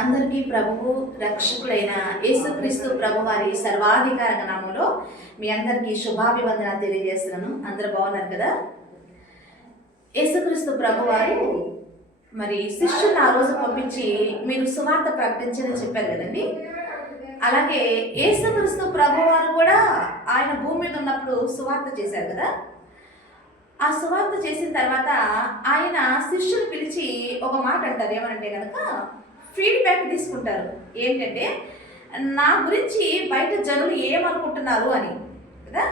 అందరికీ ప్రభువు రక్షకుడైన యేసుక్రీస్తు ప్రభువారి సర్వాధికార నామంలో మీ అందరికీ శుభాభివందన తెలియజేస్తున్నాను. అందరూ బాగున్నారు కదా? యేసుక్రీస్తు ప్రభువారు మరి శిష్యులను ఆ రోజు పంపించి మీరు సువార్త ప్రకటించని చెప్పారు కదండి. అలాగే యేసుక్రీస్తు ప్రభువారు కూడా ఆయన భూమి మీద ఉన్నప్పుడు సువార్త చేశారు కదా. ఆ సువార్త చేసిన తర్వాత ఆయన శిష్యులు పిలిచి ఒక మాట అంటారు. ఏమనంటే కనుక ఫీడ్బ్యాక్ తీసుకుంటారు. ఏంటంటే నా గురించి బయట జనులు ఏమనుకుంటున్నారు అని కదా.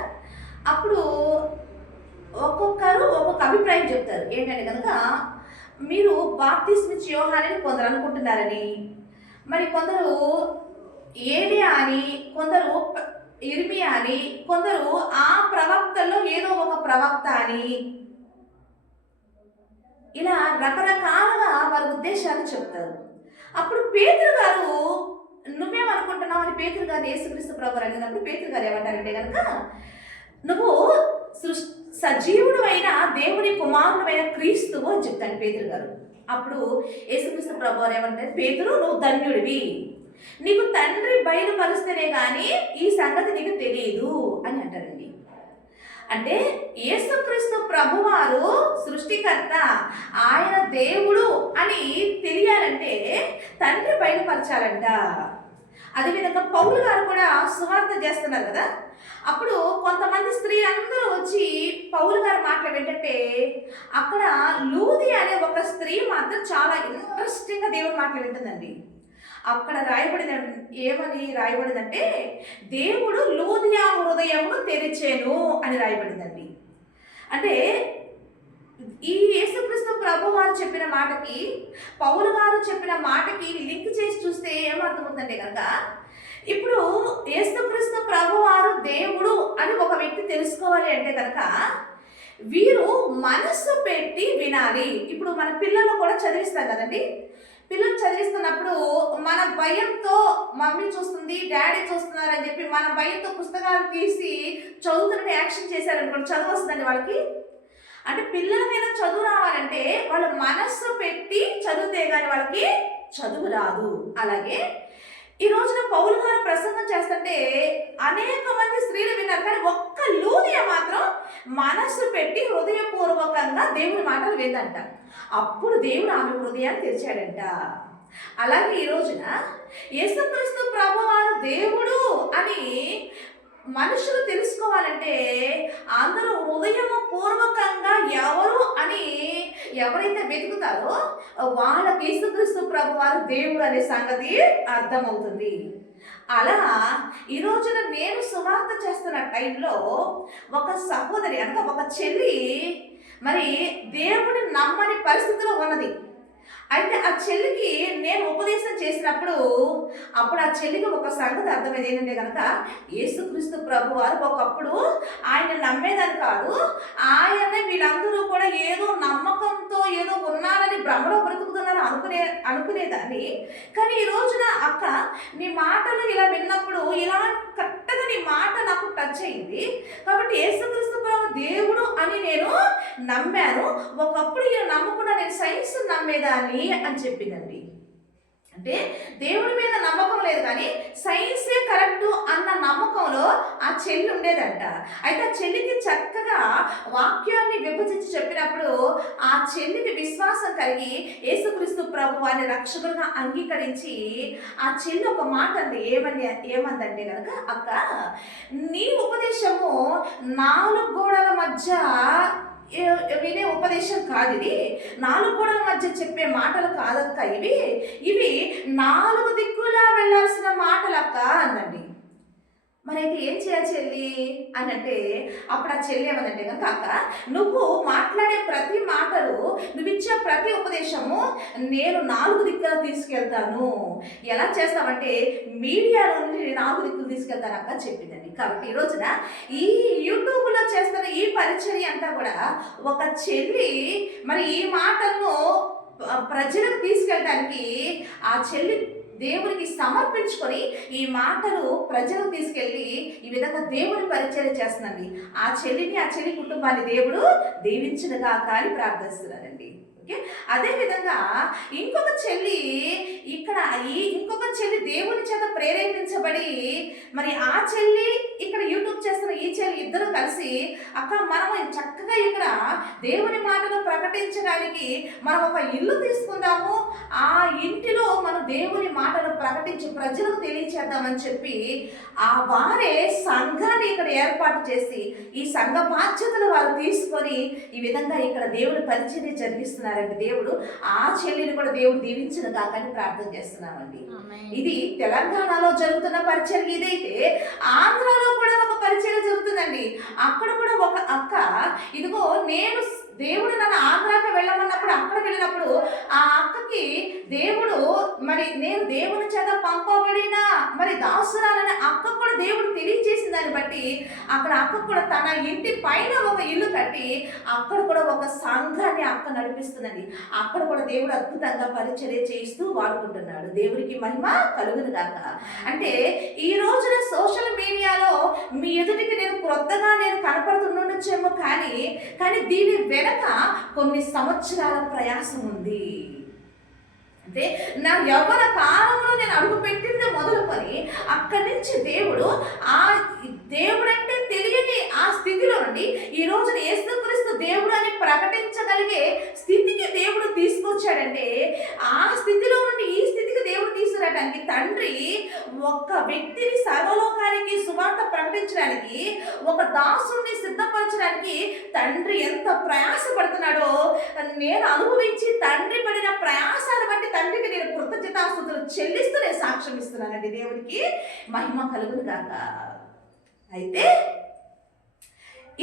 అప్పుడు ఒక్కొక్కరు ఒక్కొక్క అభిప్రాయం చెప్తారు. ఏంటంటే కనుక మీరు బాప్తిస్మిచ్చి యోహానని కొందరు అనుకుంటున్నారని, మరి కొందరు ఏలియా అని, కొందరు ఇర్మియా అని, కొందరు ఆ ప్రవక్తల్లో ఏదో ఒక ప్రవక్త అని, ఇలా రకరకాలుగా వారి ఉద్దేశాలు చెప్తారు. అప్పుడు పేతురు గారు నువ్వేమనుకుంటున్నావు అని పేతురు గారు యేసుక్రీస్తు ప్రభువు అడిగినప్పుడు పేతురు గారు ఏమంటారంటే కనుక నువ్వు సజీవుడు అయిన దేవుని కుమారుడైన క్రీస్తువు అని చెప్తాను పేతురు గారు. అప్పుడు యేసుక్రీస్తు ప్రభువు ఏమంటారు, పేతురు నువ్వు ధన్యుడివి, నీకు తండ్రి బయలుపరుస్తేనే కానీ ఈ సంగతి నీకు తెలియదు అని అంటారండి. అంటే యేసుక్రీస్తు ప్రభువారు సృష్టికర్త, ఆయన దేవుడు అని తెలియాలంటే తండ్రి బయలుపరచాలంట. అదేవిధంగా పౌలు గారు కూడా సువార్త చేస్తున్నారు కదా. అప్పుడు కొంతమంది స్త్రీలందరూ వచ్చి పౌలు గారు మాటలు ఏంటంటే అక్కడ లూది అనే ఒక స్త్రీ మాత్రం చాలా ఇంట్రెస్టింగ్గా దేవుని మాటలు వింటుందండి. అక్కడ ఏమని రాయబడిందంటే దేవుడు లూదియా హృదయమును తెరిచేను అని రాయబడిందండి. అంటే ఈ యేసుక్రీస్తు ప్రభు వారు చెప్పిన మాటకి పౌలు గారు చెప్పిన మాటకి లింక్ చేసి చూస్తే ఏమర్థమవుతుందంటే కనుక ఇప్పుడు యేసుక్రీస్తు ప్రభు వారు దేవుడు అని ఒక వ్యక్తి తెలుసుకోవాలి అంటే కనుక వీరు మనస్సు పెట్టి వినాలి. ఇప్పుడు మన పిల్లలు కూడా చదివిస్తాం కదండి. పిల్లలు చదివిస్తున్నప్పుడు మన భయంతో మమ్మీ చూస్తుంది, డాడీ చూస్తున్నారు అని చెప్పి మన భయంతో పుస్తకాలు తీసి చదువుతున్న యాక్షన్ చేశారనుకోండి, చదువు వస్తుందండి వాళ్ళకి. అంటే పిల్లల మీద చదువు రావాలంటే వాళ్ళు మనస్సు పెట్టి చదివితే కానీ వాళ్ళకి చదువు రాదు. అలాగే ఈ రోజున పౌలు గారు ప్రసంగం చేస్తుంటే అనేక మంది స్త్రీలు విన్నారు, కానీ ఒక్క లూదియా మాత్రం మనస్సు పెట్టి హృదయపూర్వకంగా దేవుని మాటలు విందంట. అప్పుడు దేవుడు ఆమె హృదయాన్ని తెరిచాడంట. అలాగే ఈ రోజున యేసుక్రీస్తు ప్రభువారు దేవుడు అని మనుషులు తెలుసుకోవాలంటే అందరూ హృదయము పూర్వకంగా ఎవరు అని ఎవరైతే వెతుకుతారో వాళ్ళకి యేసుక్రీస్తు ప్రభువారు దేవుడు అనే సంగతి అర్థమవుతుంది. అలా ఈ రోజున నేను సువార్త చేస్తున్న టైంలో ఒక సహోదరి అనగా ఒక చెల్లి మరి దేవుడిని నమ్మని పరిస్థితిలో ఉన్నది. అయితే ఆ చెల్లికి నేను ఉపదేశం చేసినప్పుడు అప్పుడు ఆ చెల్లికి ఒక సంగతి అర్థమైంది. ఏంటంటే కనుక యేసుక్రీస్తు ప్రభు వారు ఒకప్పుడు ఆయన నమ్మేదని కాదు, ఆయనే వీళ్ళందరూ కూడా ఏదో నమ్మకంతో ఏదో ఉన్నారని భ్రమలో బ్రతుకుతున్నారు అనుకునేదాన్ని. కానీ ఈ రోజున అక్క నీ మాటలు ఇలా విన్నప్పుడు ఇలా కరెక్ట్గా నీ మాట నాకు టచ్ అయింది. కాబట్టి యేసుక్రీస్తు ప్రభు దేవుడు అని నేను నమ్మాను. ఒకప్పుడు ఇలా నమ్మకుండా నేను సైన్స్ నమ్మేదాన్ని అని చెప్పిందండి. అంటే దేవుడి మీద నమ్మకం లేదు కానీ సైన్సే కరెక్ట్ అన్న నమ్మకంలో ఆ చెల్లి ఉండేదంట. అయితే ఆ చెల్లికి చక్కగా వాక్యాన్ని విభజించి చెప్పినప్పుడు ఆ చెల్లికి విశ్వాసం కలిగి యేసుక్రీస్తు ప్రభు వారిని రక్షకులుగా అంగీకరించి ఆ చెల్లి ఒక మాట అంది. ఏమందంటే కనుక అక్క నీ ఉపదేశము 4 గోడల మధ్య వినే ఉపదేశం కాదు, ఇది 4 గోడల మధ్య చెప్పే మాటలు కాదక్క, ఇవి 4 దిక్కులా వెళ్ళాల్సిన మాటలక్క అందండి. మరి అయితే ఏం చేయాలి చెల్లి అని అంటే అప్పుడు ఆ చెల్లి ఏమందంటే కనుక అక్క నువ్వు మాట్లాడే ప్రతి మాటలు, నువ్వు ఇచ్చే ప్రతి ఉపదేశము నేను 4 దిక్కులు తీసుకెళ్తాను. ఎలా చేస్తామంటే మీడియాలో నుండి 4 దిక్కులు తీసుకెళ్తాను అక్క చెప్పిందండి. కాబట్టి ఈ రోజున ఈ యూట్యూబ్లో చేస్తున్న ఈ పరిచర్య అంతా కూడా ఒక చెల్లి మరి ఈ మాటలను ప్రజలకు తీసుకెళ్ళడానికి ఆ చెల్లి దేవునికి సమర్పించుకొని ఈ మాటలు ప్రజలకు తీసుకెళ్ళి ఈ విధంగా దేవుని పరిచర్య చేస్తుందండి. ఆ చెల్లి కుటుంబాన్ని దేవుడు దీవించునుగా కానీ ప్రార్థిస్తున్నారండి. ఓకే, అదేవిధంగా ఇంకొక చెల్లి ఇక్కడ ఇంకొక చెల్లి దేవుని చేత ప్రేరేపించబడి మరి ఆ చెల్లి ఇక్కడ యూట్యూబ్ చేస్తున్న ఈ చెల్లి ఇద్దరు కలిసి అక్క మనం చక్కగా ఇక్కడ దేవుని మాటలు ప్రకటించడానికి మనం ఒక ఇల్లు తీసుకుందాము, ఆ ఇంటిలో మనం దేవుని మాటలు ప్రకటించి ప్రజలకు తెలియచేద్దామని చెప్పి వారే సంఘాన్ని ఇక్కడ ఏర్పాటు చేసి ఈ సంఘ బాధ్యతలు వారు తీసుకొని ఈ విధంగా ఇక్కడ దేవుని పరిచర్య జరిగిస్తున్నారండి. దేవుడు ఆ చెల్లిని కూడా దేవుడు దీవించిన కాకని ప్రార్థన చేస్తున్నామండి. ఇది తెలంగాణలో జరుగుతున్న పరిచర్య. ఇదైతే ఆంధ్రాలో కూడా ఒక పరిచర్య జరుగుతుందండి. అక్కడ కూడా ఒక అక్క ఇదిగో నేను దేవుడు నన్ను ఆంధ్రాకి వెళ్ళమన్నప్పుడు అక్కడ వెళ్ళినప్పుడు ఆ అక్కకి దేవుడు మరి నేను దేవుని చేత పంపబడిన మరి దాసురాలని అక్క కూడా దేవుడు తెలియజేసిన దాన్ని బట్టి అక్కడ అక్క కూడా తన ఇంటి పైన ఒక ఇల్లు కట్టి అక్కడ కూడా ఒక సంఘాన్ని అక్క నడిపిస్తుందండి. అక్కడ కూడా దేవుడు అద్భుతంగా పరిచర్య చేయిస్తూ వాడుకుంటున్నాడు. దేవుడికి మహిమ కలుగును గాక. అంటే ఈ రోజున సోషల్ మీడియాలో మీ ఎదుటికి నేను క్రొత్తగా కనపడుతుండొచ్చేమో కానీ దీని వెనక కొన్ని సంవత్సరాల ప్రయాసం ఉంది. అంటే నా యవ్వన కాలంలో నేను అడుగు పెట్టింది మొదలుకొని అక్కడి నుంచి దేవుడు దేవుడంటే తెలియని ఆ స్థితిలో నుండి ఈ రోజున యేసుక్రీస్తు దేవుడు అని ప్రకటించగలిగే స్థితికి దేవుడు తీసుకొచ్చాడంటే ఆ స్థితిలో నుండి ఈ స్థితికి దేవుడు తీసుకురావడానికి తండ్రి ఒక వ్యక్తిని సర్వలోకానికి సువార్త ప్రకటించడానికి ఒక దాసుని సిద్ధపరచడానికి తండ్రి ఎంత ప్రయాసపడుతున్నాడో నేను అనుభవించి తండ్రి పడిన ప్రయాసాన్ని బట్టి తండ్రికి నేను కృతజ్ఞతాస్తుతులు చెల్లిస్తూ నేను సాక్ష్యం ఇస్తున్నానండి. దేవునికి మహిమ కలుగును గాక. అయితే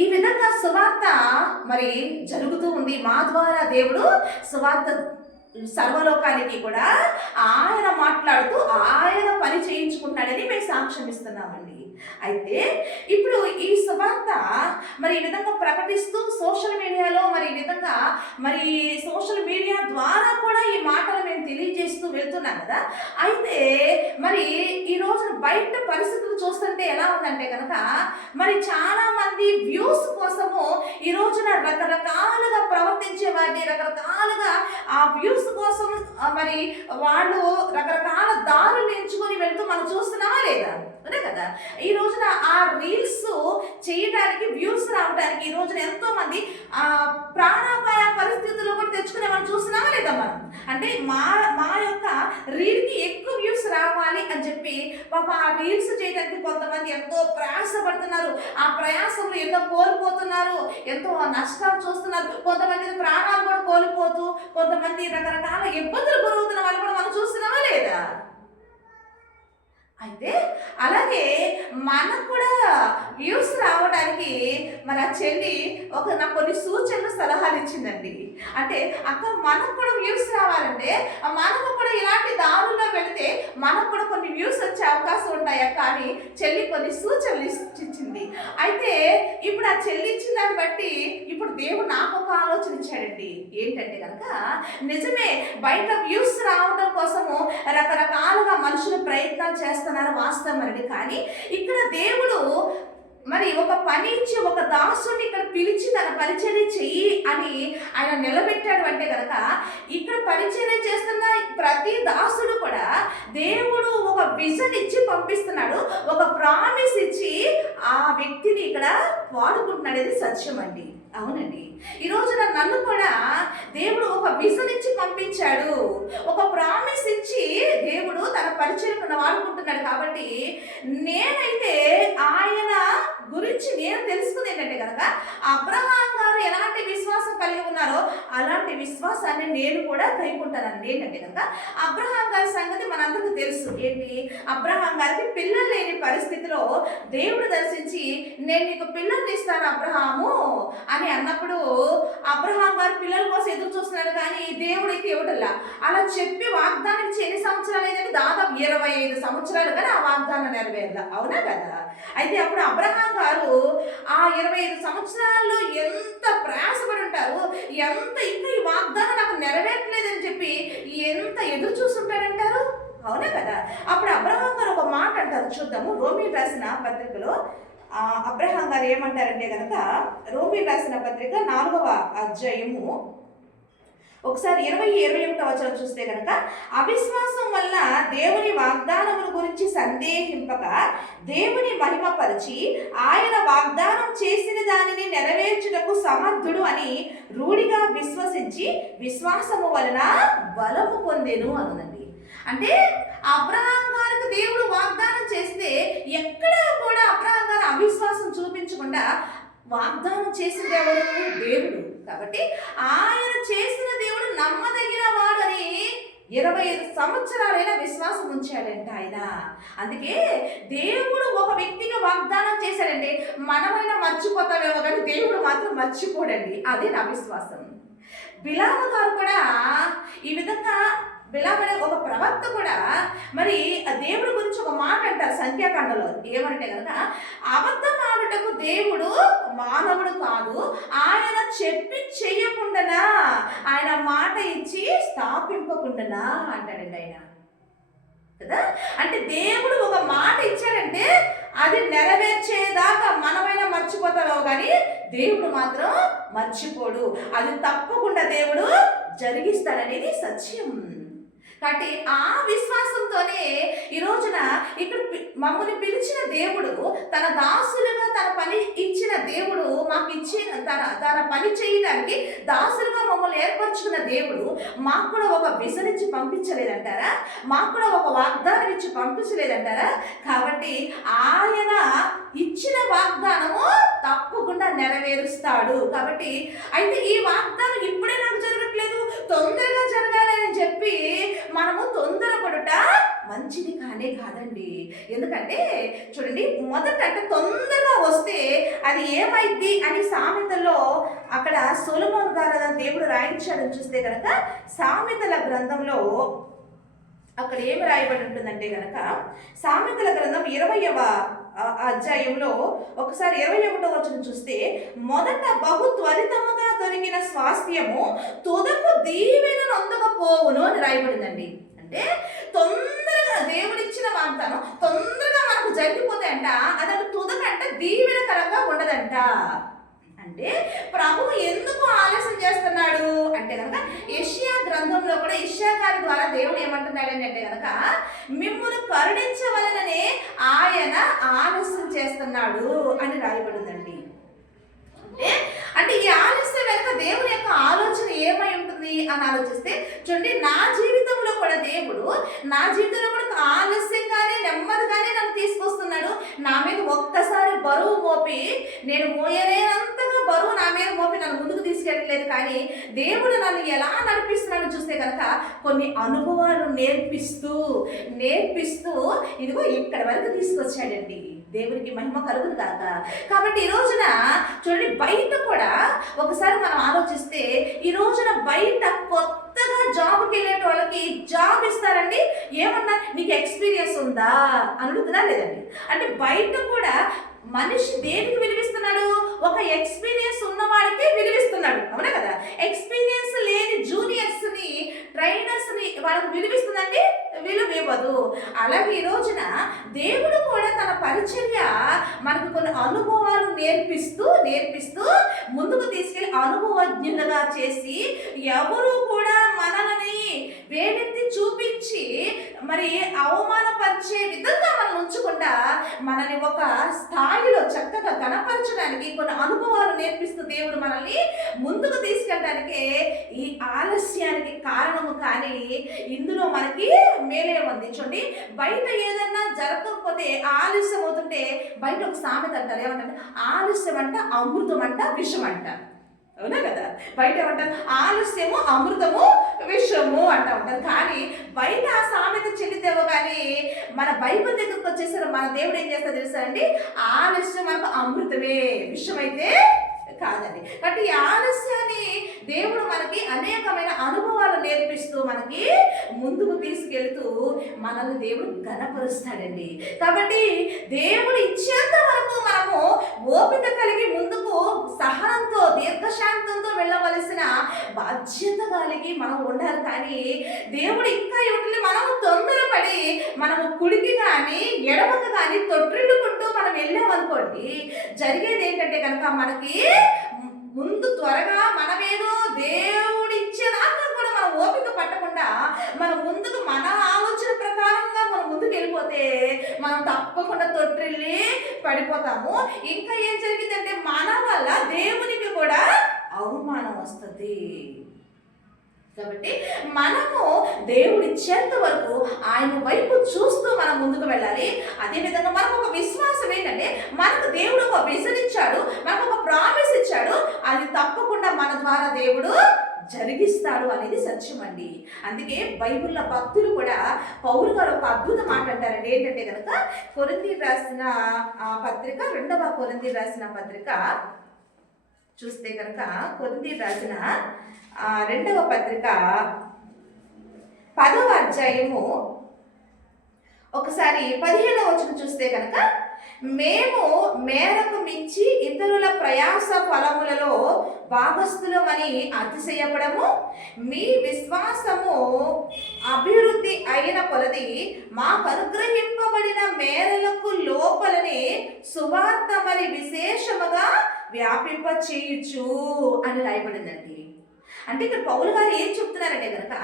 ఈ విధంగా సువార్త మరి జరుగుతూ ఉంది. మా ద్వారా దేవుడు సువార్త సర్వలోకానికి కూడా ఆయన మాట్లాడుతూ ఆయన పని చేయించుకుంటాడని మేము సాక్ష్యం ఇస్తున్నామండి. అయితే ఇప్పుడు ఈ సువార్త మరి ఈ విధంగా ప్రకటిస్తూ సోషల్ మీడియాలో మరి ఈ విధంగా మరి సోషల్ మీడియా ద్వారా కూడా ఈ మాటలు మేము తెలియజేస్తూ వెళ్తున్నాం కదా. అయితే మరి ఈ రోజు బయట పరిస్థితులు చూస్తుంటే ఎలా ఉందంటే కనుక మరి చాలా మంది వ్యూస్ కోసము ఈ రోజున రకరకాలుగా ప్రవర్తించే వారిని రకరకాలుగా ఆ వ్యూస్ కోసం మరి వాళ్ళు రకరకాల దారులు ఎంచుకొని వెళ్తూ మనం చూస్తున్నామా లేదా? అదే కదా. ఈ రోజున ఆ రీల్స్ చేయడానికి వ్యూస్ రావడానికి ఈ రోజున ఎంతో మంది ప్రాణాపాయ పరిస్థితుల్లో కూడా తెచ్చుకునే మనం చూస్తున్నామా లేదా? మనం అంటే మా యొక్క రీల్కి ఎక్కువ వ్యూస్ రావాలి అని చెప్పి పాప ఆ రీల్స్ చేయడానికి కొంతమంది ఎంతో ప్రయాసపడుతున్నారు. ఆ ప్రయాసంలో ఎంతో కోల్పోతున్నారు, ఎంతో నష్టాలు చూస్తున్నారు. కొంతమంది ప్రాణాలు కూడా కోల్పోతూ కొంతమంది రకరకాల ఇబ్బందులు గురవుతున్న వాళ్ళు కూడా మనం చూస్తున్నామా లేదా? అయితే అలాగే మనకు కూడా వ్యూస్ రావడానికి మరి ఆ చెల్లి నాకు కొన్ని సూచనలు సలహాలు ఇచ్చిందండి. అంటే అక్క మనకు కూడా వ్యూస్ రావాలంటే మనకు కూడా ఇలాంటి దారుల్లో వెళితే మనకు కూడా కొన్ని వ్యూస్ వచ్చే అవకాశం ఉంటాయా కానీ చెల్లి కొన్ని సూచనలు ఇచ్చింది. అయితే ఇప్పుడు ఆ చెల్లి ఇచ్చిన దాన్ని బట్టి ఇప్పుడు దేవుడు నాకు ఒక ఆలోచన ఇచ్చాడండి. ఏంటంటే కనుక నిజమే బయట వ్యూస్ రావడం కోసము రకరకాలుగా మనుషులు ప్రయత్నాలు చేస్తారు వాస్తవం అండి. కానీ ఇక్కడ దేవుడు మరి ఒక పని ఇచ్చి ఒక దాసుని ఇక్కడ పిలిచి తన పరిచర్య చెయ్యి అని ఆయన నిలబెట్టాడు అంటే కనుక ఇక్కడ పరిచర్య చేస్తున్న ప్రతి దాసుడు కూడా దేవుడు ఒక విజన్ ఇచ్చి పంపిస్తున్నాడు, ఒక ప్రామిస్ ఇచ్చి ఆ వ్యక్తిని ఇక్కడ వాడుకుంటున్నాడు. ఇది సత్యం అండి. అవునండి. ఈ రోజున నన్ను కూడా దేవుడు ఒక విజన్ ఇచ్చి పంపించాడు, ఒక ప్రామిస్ ఇచ్చి దేవుడు తన పరిచర్యను వాడుకుంటున్నాడు. కాబట్టి నేనైతే ఆయన గురించి నేను తెలుసుకుంది ఏంటంటే కనుక అబ్రహాం గారు ఎలాంటి విశ్వాసం కలిగి ఉన్నారో అలాంటి విశ్వాసాన్ని నేను కూడా కైకుంటానండి. ఏంటంటే కనుక అబ్రహాం గారి సంగతి మనందరికీ తెలుసు. ఏంటి, అబ్రహాం గారికి పిల్లలు లేని పరిస్థితిలో దేవుడు దర్శించి నేను నీకు పిల్లల్ని ఇస్తాను అబ్రహాము అని అన్నప్పుడు అబ్రహాం గారు పిల్లల కోసం ఎదురు చూస్తున్నాడు కానీ దేవుడు అయితే ఇవ్వటల్లా. అలా చెప్పి వాగ్దానం ఇచ్చి ఎన్ని సంవత్సరాలు అయిందంటే దాదాపు 25 సంవత్సరాలు కానీ ఆ వాగ్దానం నెరవేరలా. అవునా కదా. అయితే అప్పుడు అబ్రహాం గారు ఆ 25 సంవత్సరాల్లో ఎంత ప్రయాసపడి ఉంటారు, ఎంత ఇంకా ఈ వాగ్దానం నాకు నెరవేరట్లేదని చెప్పి ఎంత ఎదురు చూస్తుంటాడంటారు. అవునా కదా. అప్పుడు అబ్రహాం గారు ఒక మాట అంటారు, చూద్దాము. రోమీయులకు రాసిన పత్రికలో అబ్రహాం గారు ఏమంటారంటే కనుక రోమీయులకు రాసిన పత్రిక 4వ అధ్యాయము ఒకసారి 20-21 వచనం చూస్తే కనుక అవిశ్వాసం వల్ల దేవుని వాగ్దానముల గురించి సందేహింపక దేవుని మహిమపరిచి ఆయన వాగ్దానం చేసిన దానిని నెరవేర్చుటకు సమర్థుడు అని రూఢిగా విశ్వసించి విశ్వాసము వలన బలము పొందెను అనుందండి. అంటే అబ్రహాం గారికి దేవుడు వాగ్దానం చేస్తే ఎక్కడ కూడా అబ్రహాం గారు అవిశ్వాసం చూపించకుండా వాగ్దానం చేసింది ఎవరు? దేవుడు. కాబట్టి ఆయన చేసిన దేవుడు నమ్మదగిన వాడని 25 సంవత్సరాలైనా విశ్వాసం ఉంచాడంట ఆయన. అందుకే దేవుడు ఒక వ్యక్తికి వాగ్దానం చేశాడంటే మనమైనా మర్చిపోతామేమో కానీ దేవుడు మాత్రం మర్చిపోడండి. అదే నా విశ్వాసం. బిలాము గారు కూడా ఈ విధంగా, బిలాము అనే ఒక ప్రవక్త కూడా మరి దేవుడి గురించి ఒక మాట అంటారు సంఖ్యాకాండలో. ఏమంటే కనుక, అబద్ధం ఆడుటకు దేవుడు మానవుడు కాదు, ఆయన చెప్పి చెయ్యకుండానా, ఆయన మాట ఇచ్చి స్థాపింపకుండానా అంటాడండి ఆయన కదా. అంటే దేవుడు ఒక మాట ఇచ్చాడంటే అది నెరవేర్చేదాకా మనమైనా మర్చిపోతామో కానీ దేవుడు మాత్రం మర్చిపోడు. అది తప్పకుండా దేవుడు జరిగిస్తాడనేది సత్యం. కాబట్టి ఆ విశ్వాసంతోనే ఈ రోజున ఇక్కడ మమ్మల్ని పిలిచిన దేవుడు, తన దాసులుగా తన పని ఇచ్చిన దేవుడు, మాకు ఇచ్చిన తన పని చేయడానికి దాసులుగా మమ్మల్ని ఏర్పరచుకున్న దేవుడు మాకు కూడా ఒక విజన్ ఇచ్చి పంపించలేదంటారా? మాకు కూడా ఒక వాగ్దానం ఇచ్చి పంపించలేదంటారా? కాబట్టి ఆయన ఇచ్చిన వాగ్దానము తప్పకుండా నెరవేరుస్తాడు. కాబట్టి అయితే ఈ వాగ్దానం ఇప్పుడే నాకు జరగట్లేదు, తొందరగా జరగాలి అని చెప్పి మనము తొందరపడుట మంచిది కానే కాదండి. ఎందుకంటే చూడండి, మొదట అంటే తొందరగా వస్తే అది ఏమైద్ది అని సామెతల్లో అక్కడ సొలొమోను గారు దేవుడు రాయించాడని చూస్తే కనుక సామెతల గ్రంథంలో అక్కడ ఏమి రాయబడి ఉంటుందంటే కనుక, సామెతల గ్రంథం 20వ అధ్యాయంలో ఒకసారి 21వ వచనం చూస్తే, మొదట బహు త్వరితముగా దొరికిన స్వాస్థ్యము తుదకు దీవెన నొందకపోవును అని రాయబడిందండి. అంటే తొందరగా దేవుడిచ్చిన వాగ్దానం తొందరగా మనకు జరిగిపోతాయంట, అదొక తుదకంటే దీవెనకరంగా ఉండదంట. అంటే ప్రభు ఎందుకు ఆలస్యం చేస్తున్నాడు అంటే కనుక, యెషయా గ్రంథంలో కూడా యెషయా గారి ద్వారా దేవుడు ఏమంటున్నాడు అంటే కనుక, మిమ్మును కరుణించవలననే ఆయన ఆలస్యం చేస్తున్నాడు అని రాయబడిందండి. అంటే ఈ ఆలస్యం వెనుక దేవుని యొక్క ఆలోచన ఏమై ఉంటుంది అని ఆలోచిస్తే చూడండి, నా జీవితంలో కూడా దేవుడు నా జీవితంలో కూడా ఆలస్యంగానే నెమ్మదిగానే నన్ను తీసుకొస్తున్నాడు. నా మీద ఒక్కసారి బరువు మోపి, నేను మోయలేనంతగా బరువు నా మీద మోపి నన్ను ముందుకు తీసుకెళ్ళలేదు. కానీ దేవుడు నన్ను ఎలా నడిపిస్తున్నాడు చూస్తే కనుక కొన్ని అనుభవాలు నేర్పిస్తూ ఇదిగో ఇక్కడ వరకు తీసుకొచ్చాడండి. దేవునికి మహిమ కలుగును కాక. కాబట్టి ఈ రోజున చూడండి, బయట కూడా ఒకసారి మనం ఆలోచిస్తే, ఈ రోజున బయట కొత్తగా జాబ్కి వెళ్ళే వాళ్ళకి జాబ్ ఇస్తారండి. ఏమన్నా నీకు ఎక్స్పీరియన్స్ ఉందా అని అడుగుతున్నా లేదండి. అంటే బయట కూడా మనిషి దేనికి విలువిస్తున్నాడు? ఒక ఎక్స్పీరియన్స్ ఉన్నవాడికి విలువిస్తున్నాడు, అవునా కదా. ఎక్స్పీరియన్స్ లేని జూనియర్స్ని, ట్రైనర్స్ని వాళ్ళకి విలువిస్తుందండి, విలువ ఇవ్వదు. అలాగే ఈ రోజున దేవుడు కూడా తన పరిచర్య మనకు కొన్ని అనుభవాలు నేర్పిస్తూ ముందుకు తీసుకెళ్ళి అనుభవజ్ఞులుగా చేసి, ఎవరు కూడా మనల్ని వేడెత్తి చూపించి మరి అవమానపరిచే విధంగా మనం ఉంచకుండా మనల్ని ఒక స్థాయిలో చక్కగా గణపరచడానికి కొన్ని అనుభవాలు నేర్పిస్తూ దేవుడు మనల్ని ముందుకు తీసుకెళ్ళడానికి ఈ ఆలస్యానికి కారణము. కానీ ఇందులో మనకి మేలే ఉంది. చూడండి, బయట ఏదన్నా జరగకపోతే ఆలస్యం అవుతుంటే బయట ఒక సామెత అంటారు, ఏమంటారు? ఆలస్యం అంట అమృతం అంట విషం అంట, అవునా కదా. బయట ఏమంటారు? ఆలస్యము అమృతము విషము అంటూ ఉంటారు. కానీ బయట ఆ సామెత చెల్లితేవో కానీ మన బైబిల్ దగ్గరకు వచ్చేసరి మన దేవుడు ఏం చేస్తారో తెలుసా అండి? ఆలస్యం మనకు అమృతమే, విషం అయితే కాదండి. కాబట్టి ఈ ఆలస్యాన్ని దేవుడు మనకి అనేకమైన అనుభవాలు నేర్పిస్తూ మనకి ముందుకు తీసుకెళ్తూ మనల్ని దేవుడు ఘనపరుస్తాడండి. కాబట్టి దేవుడు ఇచ్చేంత వరకు మనము ఓపిక కలిగి ముందుకు సహనంతో దీర్ఘశాంతంతో వెళ్ళవలసిన బాధ్యత కలిగి మనం ఉండాలి. కానీ దేవుడు ఇంకా ఇవ్వట్లేదు, మనము తొందరపడి మనము కుడికి కానీ ఎడమకు కానీ తొట్టిల్లుకుంటూ మనం వెళ్ళామనుకోండి, జరిగేది ఏంటంటే కనుక మనకి ముందు త్వరగా మనమేదో దేవుడు ఇచ్చేదాకా కూడా మనం ఓపిక పట్టకుండా మన ముందుకు మన ఆలోచన ప్రకారం మనం తప్పకుండా తొట్టిల్లి పడిపోతాము. ఇంకా ఏం జరిగిందంటే మన వల్ల దేవునికి కూడా అవమానం వస్తుంది. కాబట్టి మనము దేవుడు ఇచ్చేంత వరకు ఆయన వైపు చూస్తూ మనం ముందుకు వెళ్ళాలి. అదేవిధంగా మనకు ఒక విశ్వాసం ఏంటంటే మనకు దేవుడు ఒక విజన్ ఇచ్చాడు, మనకు ఒక ప్రామిస్ ఇచ్చాడు, అది తప్పకుండా మన ద్వారా దేవుడు జరిగిస్తాడు అనేది సత్యం అండి. అందుకే బైబిల్లో భక్తులు కూడా పౌలు గారు ఒక అద్భుత మాట అంటారండి. ఏంటంటే కనుక కొరింథీయులకు రాసిన పత్రిక 2వ కొరింథీయులకు రాసిన పత్రిక చూస్తే కనుక కొరింథీయులకు రాసిన 2వ పత్రిక 10వ అధ్యాయము ఒకసారి 15వ వచనం చూస్తే కనుక, మేము మేరకు మించి ఇతరుల ప్రయాస ఫలములలో భాగస్థులమని అతిశయపడము, మీ విశ్వాసము అభివృద్ధి అయిన కొలది మాకు అనుగ్రహింపబడిన మేరలకు లోపలనే సువార్త మరి విశేషముగా వ్యాపింప చేయొచ్చు అని రాయబడిందండి. అంటే ఇక్కడ పౌలు గారు ఏం చెప్తున్నారంటే కనుక,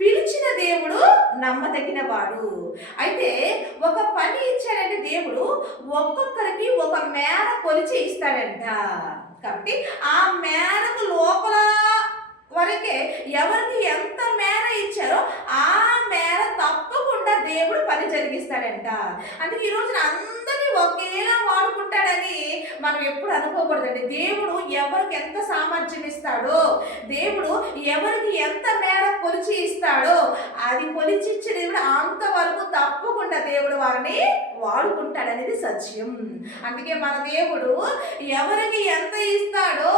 పిలిచిన దేవుడు నమ్మదగిన వాడు. అయితే ఒక పని ఇచ్చాడంటే దేవుడు ఒక్కొక్కరికి ఒక మేర కొలిచి ఇస్తాడంట. కాబట్టి ఆ మేరకు లోపల వరకే ఎవరికి ఎంత మేర ఇచ్చారో ఆ మేర తప్పకుండా దేవుడు పని జరిగిస్తాడంట. అందుకే ఈ రోజున అందరినీ ఒకేలా వాడుకుంటాడని మనం ఎప్పుడు అనుకోకూడదండి. దేవుడు ఎవరికి ఎంత సామర్థ్యం ఇస్తాడో, దేవుడు ఎవరికి ఎంత మేర కొలిచి ఇస్తాడో, అది కొలిచి ఇచ్చిన దేవుడు అంతవరకు తప్పకుండా దేవుడు వారిని వాడుకుంటాడనేది సత్యం. అందుకే మన దేవుడు ఎవరికి ఎంత ఇస్తాడో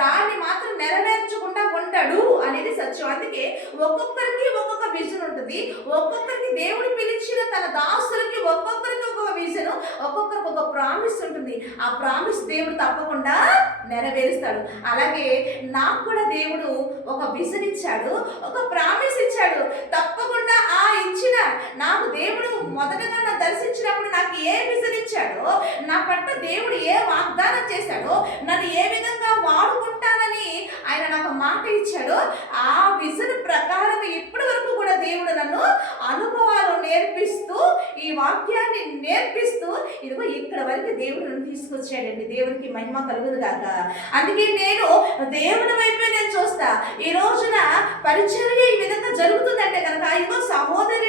దాన్ని మాత్రం నెరవేర్చకుండా ఉంటాడు అనేది సత్యం. అందుకే ఒక్కొక్కరికి ఒక్కొక్క విజన్ ఉంటుంది. ఒక్కొక్కరికి దేవుడు పిలిచిన తన దాసులకి ఒక్కొక్కరికి ఒక్కొక్క విజన్, ఒక్కొక్కరికి ఒక ప్రామిస్ ఉంటుంది. ఆ ప్రామిస్ దేవుడు తప్పకుండా నెరవేరుస్తాడు. అలాగే నాకు కూడా దేవుడు ఒక విజన్ ఇచ్చాడు, ఒక ప్రామిస్ ఇచ్చాడు. తప్పకుండా ఆ ఇచ్చిన నాకు దేవుడు మొదటగా నా దర్శించినప్పుడు నాకు ఏ విజన్ ఇచ్చాడో, నా పట్ల దేవుడు ఏ వాగ్దానం చేశాడో, నన్ను ఏ విధంగా వాడుకుంటానని ఆయన నాకు మాట ఇచ్చాడో, ఆ విజన్ ప్రకారం ఇప్పటి వరకు కూడా దేవుడు నన్ను అనుభవాలు నేర్పిస్తూ, ఈ వాక్యాన్ని నేర్పిస్తూ ఇదిగో ఇక్కడ వరకు దేవుడు నన్ను తీసుకొచ్చాడండి. దేవునికి మహిమ కలుగును గాక. అందుకే నేను దేవుని వైపే నేను చూస్తా. ఈ రోజున పరిచర్య ఈ విధంగా జరుగుతుందంటే కనుక, ఇదిగో సహోదరి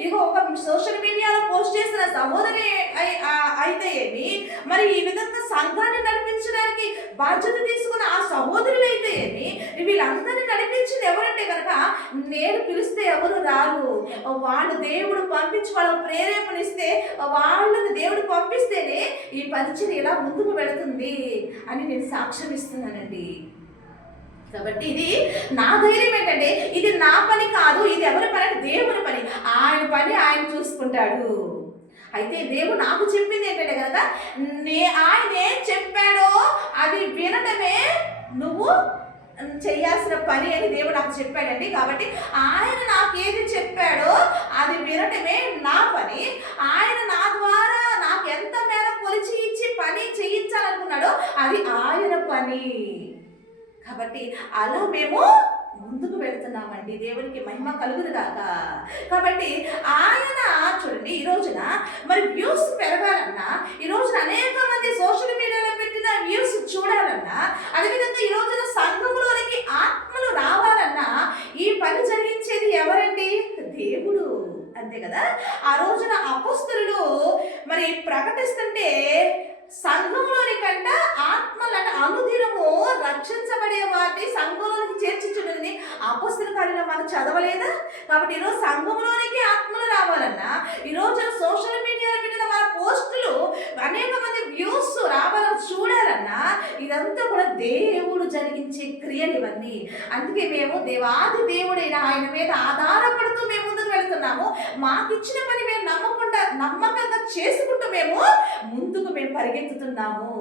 ఇదిగో ఒక సోషల్ మీడియాలో పోస్ట్ చేసిన సహోదరి అయితే ఏమి, మరి ఈ విధంగా సంఘాన్ని నడిపించడానికి బాధ్యత తీసుకున్న ఆ సహోదరులు అయితే ఏమి, వీళ్ళందరినీ నడిపించింది ఎవరంటే కనుక, నేను పిలిస్తే ఎవరు రారు, వాళ్ళు దేవుడు పంపించి వాళ్ళకు ప్రేరేపణిస్తే, వాళ్ళని దేవుడు పంపిస్తేనే ఈ పరిచర్య ఇలా ముందుకు వెళుతుంది అని నేను సాక్ష్యం ఇస్తున్నానండి. కాబట్టి ఇది నా ధైర్యం ఏంటంటే, ఇది నా పని కాదు, ఇది ఎవరి పని అంటే దేవుని పని. ఆయన పని ఆయన చూసుకుంటాడు. అయితే దేవుడు నాకు చెప్పింది ఏంటంటే కనుక, ఆయన ఏం చెప్పాడో అది వినటమే నువ్వు చేయాల్సిన పని అని దేవుడు నాకు చెప్పాడండి. కాబట్టి ఆయన నాకు ఏది చెప్పాడో అది వినటమే నా పని. ఆయన నా ద్వారా నాకు ఎంత మేర కొలిచి ఇచ్చి పని చేయించాలనుకున్నాడో అది ఆయన పని. కాబట్టి అలా మేము ముందుకు వెళుతున్నామండి. దేవునికి మహిమ కలుగును గాక. కాబట్టి ఆయన చూడండి, ఈ రోజున మరి వ్యూస్ పెరగాలన్నా, ఈ రోజున అనేక మంది సోషల్ మీడియాలో పెట్టిన వ్యూస్ చూడాలన్నా, అదేవిధంగా ఈ రోజున సంఘములోనికి ఆత్మలు రావాలన్నా ఈ పని జరిగించేది ఎవరండి? దేవుడు. అంతే కదా. ఆ రోజున అపొస్తలులు మరి ప్రకటిస్తుంటే సంఘంలోని కంట ఆత్మలను అనుదినము రక్షించబడే వారిని సంఘంలోనికి చేర్చుచున్నదని అపొస్తల కార్యాలు మనం చదవలేదా? కాబట్టి ఈరోజు సంఘంలోనికి ఆత్మలు రావాలన్నా, ఈరోజు సోషల్ మీడియాలో పెట్టిన మన పోస్టులు అనేక మంది వ్యూస్ రావాలని చూడాలన్నా, ఇదంతా కూడా దేవుడు జరిగించే క్రియలు ఇవన్నీ. అందుకే మేము దేవాది దేవుడైన ఆయన మీద ఆధారపడుతూ మేము ముందుకు వెళ్తున్నాము. మాకిచ్చిన పని మేము నమ్మకంగా చేసుకుంటూ మేము ముందుకు మేము పరిగెత్తుతున్నాము.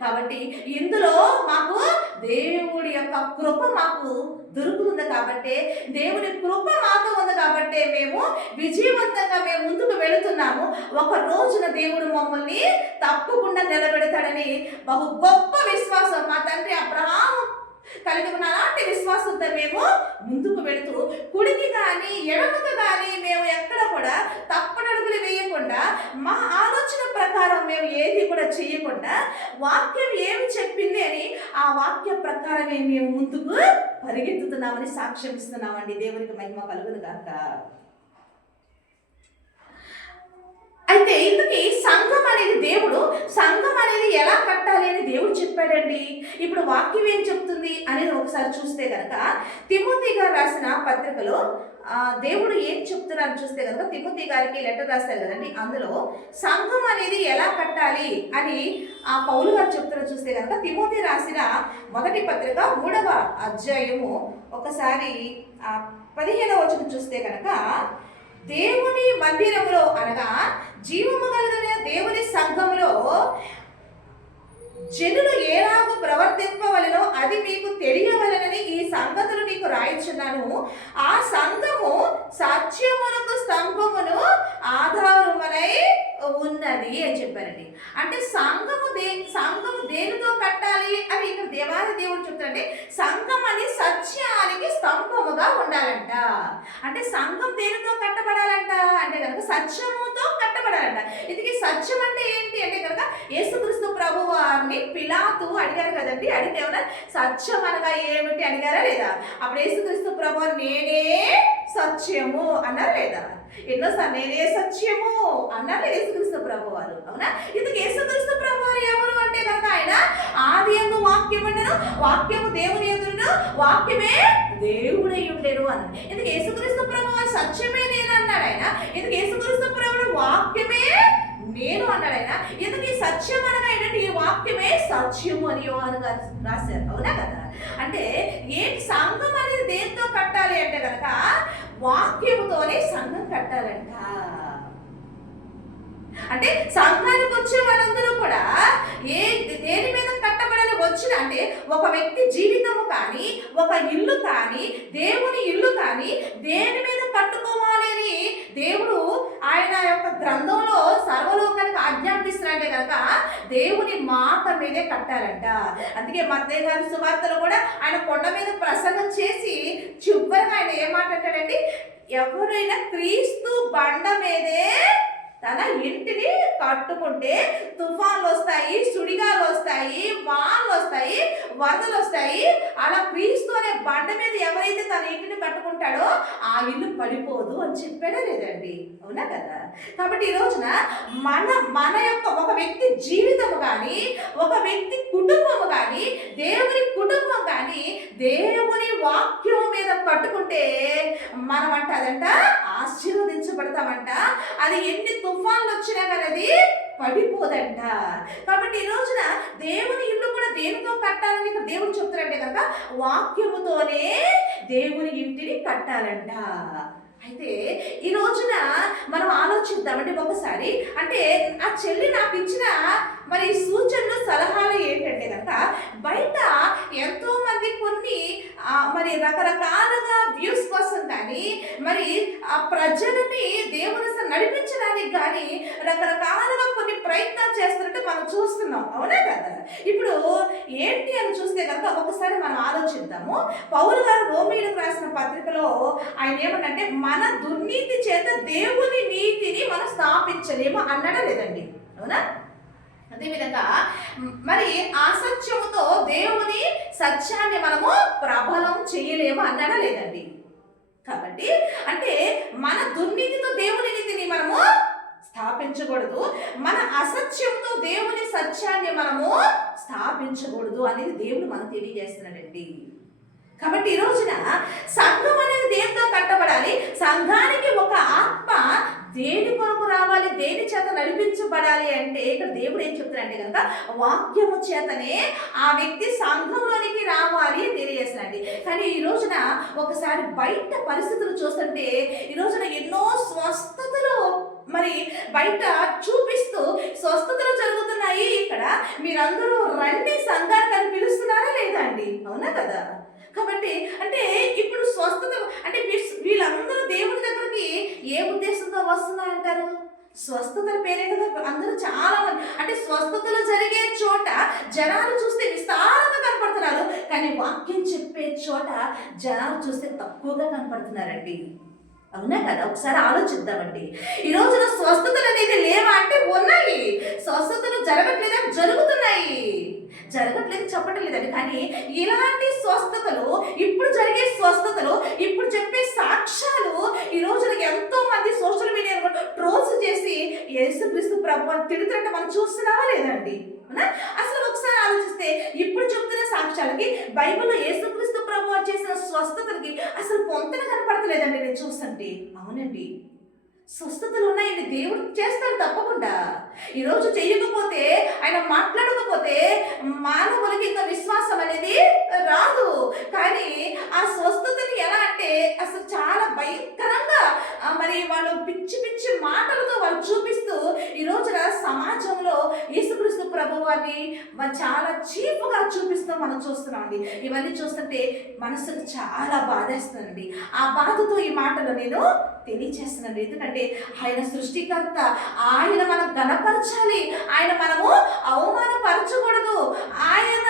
కాబట్టి ఇందులో మాకు దేవుడి యొక్క కృప మాకు దొరుకుతుంది. కాబట్టి దేవుడి కృప మాతో ఉంది. కాబట్టి మేము విజయవంతంగా మేము ముందుకు వెళుతున్నాము. ఒక రోజున దేవుడు మమ్మల్ని తప్పకుండా నిలబెడతాడని బహు గొప్ప విశ్వాసం మా తండ్రి అబ్రహాము కలిగి ఉన్న అలాంటి విశ్వాసంతో మేము ముందుకు వెళుతూ, కుడికి కానీ ఎడమకు కానీ మేము ఎక్కడ కూడా తప్పనడుగులు వేయకుండా మా మేము ఏది కూడా చేయకుండా వాక్యం ఏమి చెప్పింది అని ఆ వాక్య ప్రకారమే మేము ముందుకు పరిగెత్తుతున్నామని సాక్ష్యం ఇస్తున్నామండి. దేవునికి మహిమ కలుగును గాక. అయితే ఇందుకు సంఘం అనేది సంఘం అనేది ఎలా కట్టాలి అని దేవుడు చెప్పాడండి. ఇప్పుడు వాక్యం ఏం చెప్తుంది అనేది ఒకసారి చూస్తే కనుక తిమోతి గారు రాసిన పత్రికలో దేవుడు ఏం చెప్తున్నారు చూస్తే కనుక తిమోతి గారికి లెటర్ రాశారు కదండి. అందులో సంఘం అనేది ఎలా కట్టాలి అని ఆ పౌలు గారు చెప్తున్నారు చూస్తే కనుక తిమోతి రాసిన మొదటి పత్రిక 3వ అధ్యాయము ఒకసారి 15వ వచనం చూస్తే కనుక దేవుని మందిరములో అనగా జీవము కలిగిన దేవుని సంఘములో జనులు ఏలాగూ ప్రవర్తింపవలెనో అది మీకు తెలియవలెనని ఈ సంగతులు నీకు రాయించున్నాను. ఆ సంఘము సత్యమునకు స్తంభమును ఆధారమునై ఉన్నది అని చెప్పారండి. అంటే సంఘము దేనితో కట్టాలి అని ఇక్కడ దేవాది దేవుడు చెప్తారంటే సంఘం అని సత్యానికి స్తంభముగా ఉండాలంట. అంటే సంఘం దేనితో కట్టబడాలంట అంటే కనుక సత్యముతో కట్టబడాలంట. ఇది సత్యం అంటే ఏంటి అంటే కనుక యేసుక్రీస్తు ప్రభువు వారిని పిలాతు అడిగారు కదండి. అడిగితే ఏమన్నా సత్యం అనగా ఏమిటి అడిగారా లేదా? అప్పుడు యేసుక్రీస్తు ప్రభువు నేనే సత్యము అన్నారు లేదా? ఎన్నోసార్లు నేనే సత్యము అన్నారు యేసుక్రీస్తు ప్రభు వారు. అవునా? ఇది యేసుక్రీస్తు ప్రభు వారు ఎవరు అంటే కనుక ఆయన ఆది యందు వాక్యం ఉండెను, వాక్యము దేవుని యందుండెను, వాక్యమే దేవుడై ఉండెను అన్నారు. ఇది యేసుక్రీస్తు ప్రభు వారు సత్యమే నేను అన్నాడు ఆయన. ఇది యేసుక్రీస్తు ప్రభువు వాక్యమే నేను అన్నాడు ఆయన. ఎందుకు ఈ సత్యం అనగా ఏంటంటే ఈ వాక్యమే సత్యము అని యోహాను గారు రాశారు. అవునా కదా? అంటే ఏంటి సంఘం అనేది దేంతో కట్టాలి అంటే కనుక వాక్యముతోనే సంఘం కట్టాలంట. అంటే సంఘానికి వచ్చే వాళ్ళందరూ కూడా దేని మీద కట్టబడాలి వచ్చిన అంటే ఒక వ్యక్తి జీవితము కానీ ఒక ఇల్లు కానీ దేవుని ఇల్లు కానీ దేని మీద కట్టుకోవాలి అని దేవుడు ఆయన యొక్క గ్రంథంలో సర్వలోకానికి ఆజ్ఞాపిస్తున్నాడంటే కనుక దేవుని మాట మీదే కట్టాలంట. అందుకే మత్తయి గారి సువార్తలో కూడా ఆయన కొండ మీద ప్రసంగం చేసి చివరిగా ఆయన ఏమాటాడండి, ఎవరైనా క్రీస్తు బండ మీదే తన ఇంటిని కట్టుకుంటే తుఫాన్లు వస్తాయి, సుడిగాలు వస్తాయి, వానలు వస్తాయి, వరదలు వస్తాయి. అలా క్రీస్తు అనే బండ మీద ఎవరైతే తన ఇంటిని కట్టుకుంటాడో ఆ ఇల్లు పడిపోదు అని చెప్పాడా లేదండి? అవునా కదా? కాబట్టి ఈ రోజున మన యొక్క ఒక వ్యక్తి జీవితము కానీ ఒక వ్యక్తి కుటుంబము కానీ దేవుని కుటుంబం కానీ దేవుని వాక్యం మీద కట్టుకుంటే మనం అంట అదంట ఆశీర్వదించబడతామంట. అది ఎన్ని తుఫాన్లు వచ్చినా కానీ అది పడిపోదంట. కాబట్టి ఈ రోజున దేవుని ఇల్లు కూడా దేనితో కట్టాలని ఇక్కడ దేవుడు చెప్తారంటే కనుక వాక్యముతోనే దేవుని ఇంటిని కట్టాలంట. అయితే ఈ రోజున మనం ఆలోచిద్దామంటే ఒకసారి అంటే ఆ చెల్లి నాకు ఇచ్చిన మరి సూచనలు సలహాలు ఏంటంటే కనుక బయట ఎంతో మంది కొన్ని మరి రకరకాలుగా వ్యూస్ కోసం కానీ మరి ఆ ప్రజలని దేవుని నడిపించడానికి కానీ రకరకాలుగా కొన్ని ప్రయత్నాలు చేస్తున్నట్టు మనం చూస్తున్నాం. అవునా కదా? ఇప్పుడు ఏంటి అని చూస్తే కనుక ఒకసారి మనం ఆలోచిద్దాము. పౌలు గారు రోమీయులకు రాసిన పత్రికలో ఆయన ఏమనంటే మన దుర్నీతి చేత దేవుని నీతిని మనం స్థాపించలేము అన్నాడా లేదండి? అవునా? అదేవిధంగా మరి అసత్యముతో దేవుని సత్యాన్ని మనము ప్రబలం చేయలేము అన్నాడా లేదండి? కాబట్టి అంటే మన దుర్నీతితో దేవుని నీతిని మనము స్థాపించకూడదు, మన అసత్యంతో దేవుని సత్యాన్ని మనము స్థాపించకూడదు అనేది దేవుడు మనకు తెలియజేస్తున్నాడండి. కాబట్టి ఈ రోజున సంఘం అనేది దేనితో కట్టబడాలి, సంఘానికి ఒక ఆత్మ దేని కొరకు రావాలి, దేని చేత నడిపించబడాలి అంటే ఇక్కడ దేవుడు ఏం చెప్తారంటే కనుక వాక్యము చేతనే ఆ వ్యక్తి సంఘంలోనికి రావాలి అని తెలియజేస్తున్నాడు. కానీ ఈ రోజున ఒకసారి బయట పరిస్థితులు చూస్తుంటే ఈ రోజున ఎన్నో స్వస్థతలు మరి బయట చూపిస్తూ స్వస్థతలు జరుగుతున్నాయి. ఇక్కడ మీరందరూ రండి సంఘానికి అని పిలుస్తున్నారా లేదా అండి? అవునా కదా? కాబట్టి అంటే ఇప్పుడు స్వస్థత అంటే వీళ్ళందరూ దేవుని దగ్గరికి ఏ ఉద్దేశంతో వస్తున్నారంటారు? స్వస్థతల పేరే కదా. అందరూ చాలా మంది అంటే స్వస్థతలు జరిగే చోట జనాలు చూస్తే విస్తారంగా కనపడుతున్నారు, కానీ వాక్యం చెప్పే చోట జనాలు చూస్తే తక్కువగా కనపడుతున్నారండి. అవునా కదా? ఒకసారి ఆలోచిద్దామండి. ఈ రోజున స్వస్థతలు అనేది లేవా అంటే ఉన్నాయి. స్వస్థతలు జరగట్లేదా? జరుగుతున్నాయి. జరగట్లేదు చెప్పటం లేదండి. కానీ ఇలాంటి స్వస్థతలు, ఇప్పుడు జరిగే స్వస్థతలు, ఇప్పుడు చెప్పే సాక్ష్యాలు ఈ రోజున ఎంతో మంది సోషల్ మీడియాలో ట్రోల్స్ చేసి యేసుక్రీస్తు ప్రభువుని తిడుతున్నట్టు మనం చూస్తున్నామా లేదండి? అసలు ఒకసారి ఆలోచిస్తే ఇప్పుడు చెప్తున్న సాక్ష్యాలకి బైబిల్లో యేసుక్రీస్తు ప్రభువు చేసిన స్వస్థతలకి అసలు పొంతన కనపడతలేదండి నేను చూస్తుంటే. అవునండి, స్వస్థతలు ఉన్నాయండి. దేవుడు చేస్తాడు తప్పకుండా. ఈరోజు చేయకపోతే, ఆయన మాట్లాడకపోతే మానవులకి ఇంకా విశ్వాసం అనేది రాదు. కానీ ఆ స్వస్థతని ఎలా అంటే అసలు చాలా భయంకరంగా మరి వాళ్ళు పిచ్చి పిచ్చి మాటలతో వాళ్ళు చూపిస్తూ ఈ రోజున సమాజంలో యేసుక్రీస్తు ప్రభువాన్ని చాలా చీప్గా చూపిస్తూ మనం చూస్తున్నామండి. ఇవన్నీ చూస్తుంటే మనసుకు చాలా బాధేస్తుందండి. ఆ బాధతో ఈ మాటలు నేను తెలియచేస్తున్నాను. ఎందుకంటే ఆయన సృష్టికర్త, ఆయన మనం గణపరచాలి, ఆయన మనము అవమానపరచకూడదు. ఆయన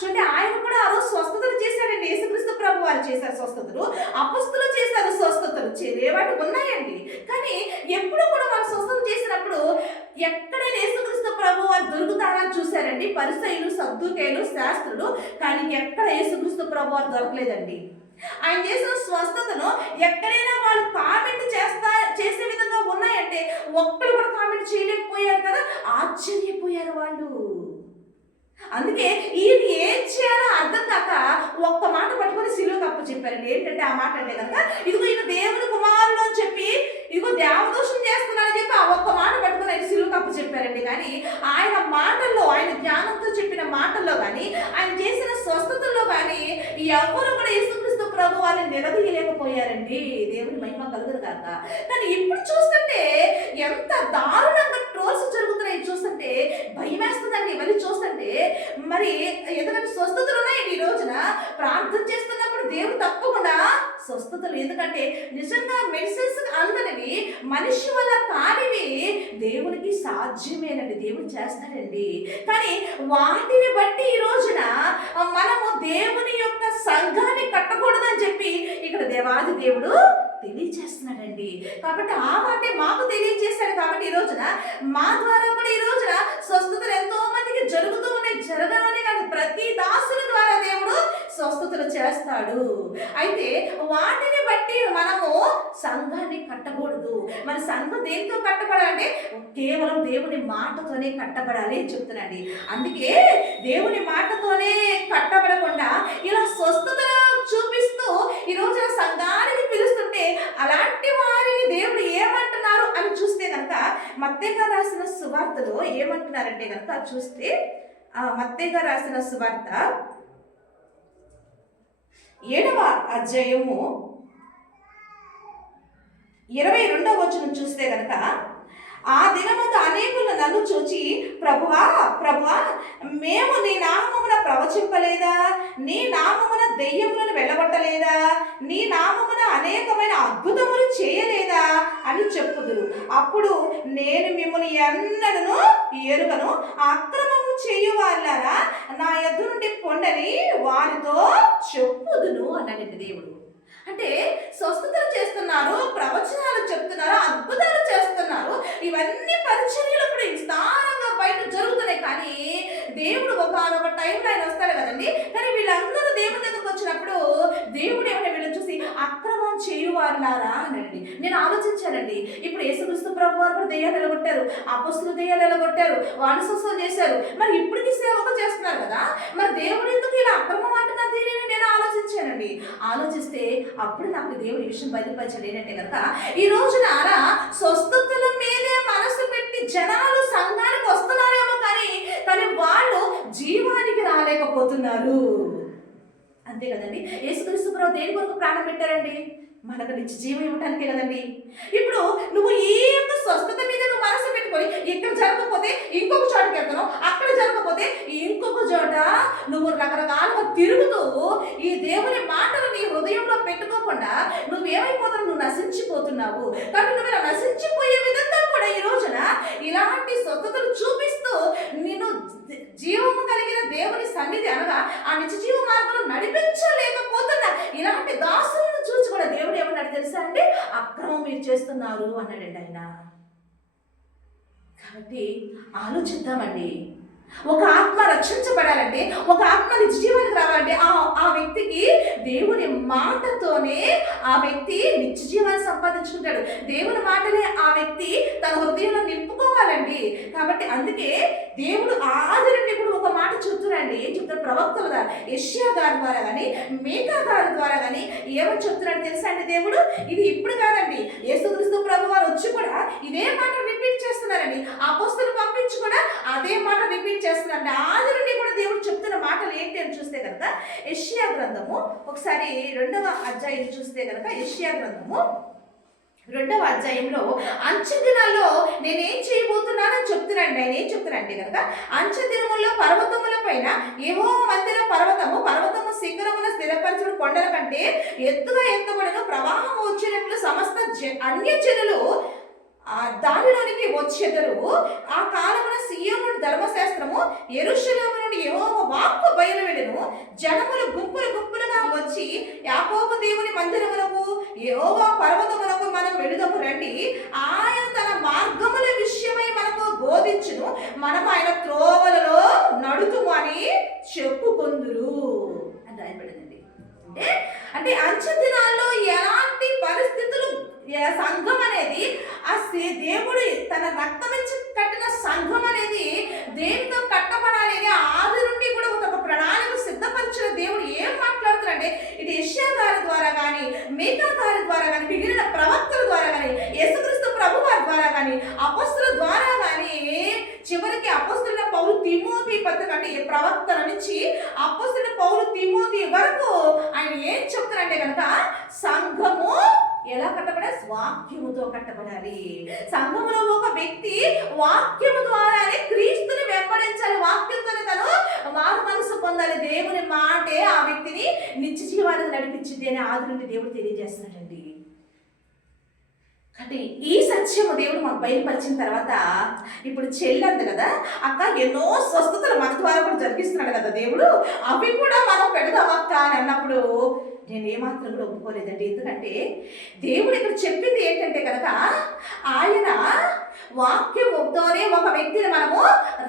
చూడండి, ఆయన కూడా ఆ రోజు స్వస్థతలు చేశాడండి. యేసుక్రీస్తు ప్రభు వారు చేశారు స్వస్థతలు, అపొస్తలులు చేశారు స్వస్థతలు, చేరేవాటి ఉన్నాయండి. కానీ ఎప్పుడు కూడా మనం స్వస్థతలు చేసినప్పుడు ఎక్కడైనా యేసుక్రీస్తు ప్రభు వారు దొరుకుతారా చూశారండి పరిసయ్యులు, సద్దూకయ్యులు, శాస్త్రులు. కానీ ఎక్కడ యేసుక్రీస్తు ప్రభు వారు దొరకలేదండి. ఆయన చేసిన స్వస్థతను ఎక్కడైనా వాళ్ళు కామెంట్ చేసే విధంగా ఉన్నాయంటే ఒక్కరు కూడా కామెంట్ చేయలేకపోయారు కదా, ఆశ్చర్యపోయారు వాళ్ళు. అందుకే ఈయన ఏం చేయాలో అర్థం కాక ఒక్క మాట పట్టుకొని సిలువకు అప్పచెప్పారండి. ఏంటంటే ఆ మాట అంటే కనుక, ఇదిగో ఈయన దేవుని కుమారుడు అని చెప్పి, ఇదిగో దేవదోషం చేస్తున్నారని చెప్పి ఆ ఒక్క మాట పట్టుకొని ఆయన సిలువకు అప్పచెప్పారండి. కానీ ఆయన మాటల్లో, ఆయన జ్ఞానంతో చెప్పిన మాటల్లో కానీ, ఆయన చేసిన స్వస్థతల్లో కానీ ఎవరు కూడా యేసుక్రీస్తు ప్రభు వారిని నిలదీయలేకపోయారండి. దేవుని మహిమ కలుగును కాక. కానీ ఇప్పుడు చూస్తుంటే ఎంత దారుణంగా ట్రోల్స్ జరుగుతున్నాయి చూస్తుంటే భయం వేస్తుందండి. ఇవన్నీ చూస్తుంటే మరి ఎందుకంటే స్వస్థతలు ఉన్నాయండి. ఈ రోజున ప్రార్థన చేస్తున్నప్పుడు దేవుడు తప్పకుండా స్వస్థతలు, ఎందుకంటే నిజంగా మెడిసిన్స్ అందనివి మనిషి వల్ల కానివి దేవునికి సాధ్యమేనండి, దేవుడు చేస్తాడండి. కానీ వాటిని బట్టి ఈ రోజున మనము దేవుని యొక్క సంఘాన్ని కట్టకూడదని చెప్పి ఇక్కడ దేవాది దేవుడు తెలియచేస్తున్నాడండి. కాబట్టి ఆ మాటే మాకు తెలియజేశాడు. కాబట్టి ఈ రోజున మా ద్వారా కూడా ఈ రోజున స్వస్థతలు ఎంతో మందికి జరుగుతూ ఉన్నాయి. జరగాలని కాదు, ప్రతి దాసుని ద్వారా దేవుడు స్వస్థతలు చేస్తాడు. అయితే వాటిని బట్టి మనము సంఘాన్ని కట్టకూడదు. మన సంఘం దేనితో కట్టబడాలంటే కేవలం దేవుని మాటతోనే కట్టబడాలి అని చెప్తున్నాండి. అందుకే దేవుని మాటతోనే కట్టబడకుండా ఇలా స్వస్థతలు చూపిస్తూ ఈ రోజున సంఘానికి పిలుస్తుంటే అలాంటి వారిని దేవుడు ఏమంటున్నారు అని చూస్తే కనుక మత్తయి గారు రాసిన సువార్తలో ఏమంటున్నారంటే కనుక చూస్తే మత్తయి గారు రాసిన సువార్త 7వ అధ్యాయము 22వ వచనం చూస్తే కనుక, ఆ దినమందు అనేకులు నన్ను చూచి ప్రభువా ప్రభువా మేము నీ నామమున ప్రవచింపలేదా, నీ నామమున దెయ్యములను వెళ్ళగొట్టలేదా, నీ నామమున అనేకమైన అద్భుతములు చేయలేదా అని చెప్పుదురు. అప్పుడు నేను మిమ్మల్ని ఎన్నడను ఎరుగను, అక్రమము చేయువారులారా నా యొద్ద నుండి పొండని వారితో చెప్పుదును అన్నాడండి దేవుడు. అంటే స్వస్థతలు చేస్తున్నారు, ప్రవచనాలు చెప్తున్నారు, అద్భుతాలు చేస్తున్నారు, ఇవన్నీ పరిచర్యలు ఇప్పుడు విస్తారంగా బయట జరుగుతున్నాయి. కానీ దేవుడు ఒకనొక టైంలో ఆయన వస్తాడు కదండి. కానీ వీళ్ళందరూ దేవుడి దగ్గరకు వచ్చినప్పుడు దేవుడు ఏమైనా వీళ్ళని చూసి అక్రమం చేయువారులారా అనండి. నేను ఆలోచించానండి. ఇప్పుడు యేసుక్రీస్తు ప్రభు వారు కూడా దెయ్యాలు ఎలగొట్టారు, అపొస్తలులు దెయ్యాలు ఎలగొట్టారు, వాళ్ళు స్వస్థత చేశారు. మరి ఇప్పటికీ సేవకు చేస్తున్నారు కదా, మరి దేవుడు ఎందుకు ఇలా అక్రమం అంటున్నారు తెలియని నేను ఆలోచించానండి. ఆలోచిస్తే అప్పుడు నాకు దేవుడి విషయం బయలుపరిచాడు. ఏంటంటే కనుక ఈ రోజున స్వస్థతల మీదే మనసు పెట్టి జనాలు సంఘానికి వస్తున్నారేమో కానీ వాళ్ళు జీవానికి రాలేకపోతున్నారు. అంతే కదండి. యేసుక్రీస్తు ప్రభు దేని కొరకు ప్రాణం పెట్టారండి? మనకు నిత్య జీవం ఇవ్వటానికే కదండి. ఇప్పుడు నువ్వు ఈ యొక్క స్వస్థత మీద నువ్వు మనసు పెట్టుకొని ఇక్కడ జరగకపోతే ఇంకొక చోటకి వెళ్తాను, అక్కడ జరగకపోతే ఇంకొక చోట నువ్వు రకరకాలుగా తిరుగుతూ ఈ దేవుని మాటలు నీ హృదయంలో పెట్టుకోకుండా నువ్వేమైపోతావు? నువ్వు నశించిపోతున్నావు. కాబట్టి నువ్వు ఇలా నశించిపోయే విధంగా కూడా ఈ రోజున ఇలాంటి స్వస్థతలు చూపిస్తూ నిన్ను జీవము కలిగిన దేవుని సన్నిధి అనగా ఆ నిత్య జీవ మార్గంలో నడిపించలేకపోతున్నా ఇలాంటి దాసులను చూసి కూడా దేవుడు ఏమన్నాడు తెలుసా అండి? అక్రమ కాబట్టి ఆలోచిద్దామండి. ఒక ఆత్మ రక్షించబడాలంటే, ఒక ఆత్మ నిత్య జీవానికి రావాలంటే ఆ వ్యక్తికి దేవుని మాటతోనే ఆ వ్యక్తి నిత్య జీవాన్ని సంపాదించుకుంటాడు. దేవుని మాటనే ఆ వ్యక్తి తన హృదయంలో నింపుకోవాలండి. కాబట్టి అందుకే దేవుడు ఆది నుండి ఇప్పుడు ఒక మాట చెప్తున్నాడండి. ఏం చెప్తాడు? ప్రవక్తల ద్వారా, యెషయా గారి ద్వారా కానీ, మీకా గారి ద్వారా కానీ ఏమని చెప్తున్నాడు తెలుసా అండి? దేవుడు ఇది ఇప్పుడు కాదండి, యేసుక్రీస్తు ప్రభు వారు వచ్చి కూడా ఇదే మాట రిపీట్ చేస్తున్నారండి. అపోస్తలుని పంపించి కూడా అదే మాట రిపీట్ చేస్తున్నారండి. ఆది నుండి కూడా దేవుడు చెప్తున్న మాటలు ఏంటి అని చూస్తే కనుక యెషయా గ్రంథము ఒకసారి 2వ అధ్యాయం చూస్తే కనుక యెషయా గ్రంథము 2వ అధ్యాయంలో అంచె దినాల్లో నేనేం చేయబోతున్నానని చెప్తున్నాను. ఆయన ఏం చెప్తున్నానంటే కనుక అంచె దినముల్లో పర్వతముల పైన యెహోవా మందిర పర్వతము శిఖరమున స్థిరపరచుడు కొండల కంటే ఎత్తుగా ఎత్తబడను, ప్రవాహం వచ్చినట్లు సమస్త అన్యజనులు దానిలోనికి వచ్చెదరు. ఆ కాలమున సీయోను ధర్మశాస్త్రము, యెరూషలేము నుండి యెహోవా వాక్కు బయలువెడెను. జనములు గుంపులు గుంపులుగా వచ్చి యాకోబు దేవుని మందిరమునకు, యెహోవా పర్వతమునకు మనం వెళుదము రండి. ఆయన తన మార్గముల విషయమై మనకు బోధించును, మనం ఆయన త్రోవలలో నడుతుము అని చెప్పుకొందురు అని రాయబడిందండి. అంటే అంచె దినాల్లో ఎలాంటి పరిస్థితులు సంఘం అనేది దేవుడు తన రక్తమిచ్చి కట్టిన సంఘం అనేది దేనితో కట్టబడాలి అని ఆది నుండి కూడా ఒక ప్రణాళిక సిద్ధపరిచిన దేవుడు ఏం మాట్లాడుతున్నాడంటే, ఇది యెషయా గారి ద్వారా కానీ, మీకా గారి ద్వారా కానీ, మిగిలిన ప్రవక్తల ద్వారా కానీ, యేసుక్రీస్తు ప్రభు వారి ద్వారా కానీ, అపోస్తలుల ద్వారా కానీ, చివరికి అపోస్తలుడైన పౌలు తిమోతి పత్రిక అంటే ప్రవక్తల నుంచి అపోస్తలుడైన పౌలు తిమోతి వరకు ఆయన ఏం చెప్తున్నారంటే కనుక సంఘము ఎలా కట్టబడాలి? వాక్యముతో కట్టబడాలి. సంఘములో ఒక వ్యక్తి వాక్యము ద్వారానే క్రీస్తుని వెంబడించాలి. వాక్యంతోనే తను మారు మనసు పొందాలి. దేవుని మాటే ఆ వ్యక్తిని నిత్య జీవానికి నడిపించింది అని ఆది నుండి దేవుడు తెలియజేస్తున్నాడండి. కాబట్టి ఈ సత్యము దేవుడు మాకు బయలుపరిచిన తర్వాత ఇప్పుడు చెల్లంది కదా అక్క, ఎన్నో స్వస్థతలు మన ద్వారా కూడా జరిగిస్తున్నాడు కదా దేవుడు, అవి కూడా మనం పెడదాం అక్క అని అన్నప్పుడు నేను ఏమాత్రం కూడా ఒప్పుకోలేదండి. ఎందుకంటే దేవుడు ఇక్కడ చెప్పింది ఏంటంటే కనుక ఆయన వాక్యంతోనే ఒక వ్యక్తిని మనము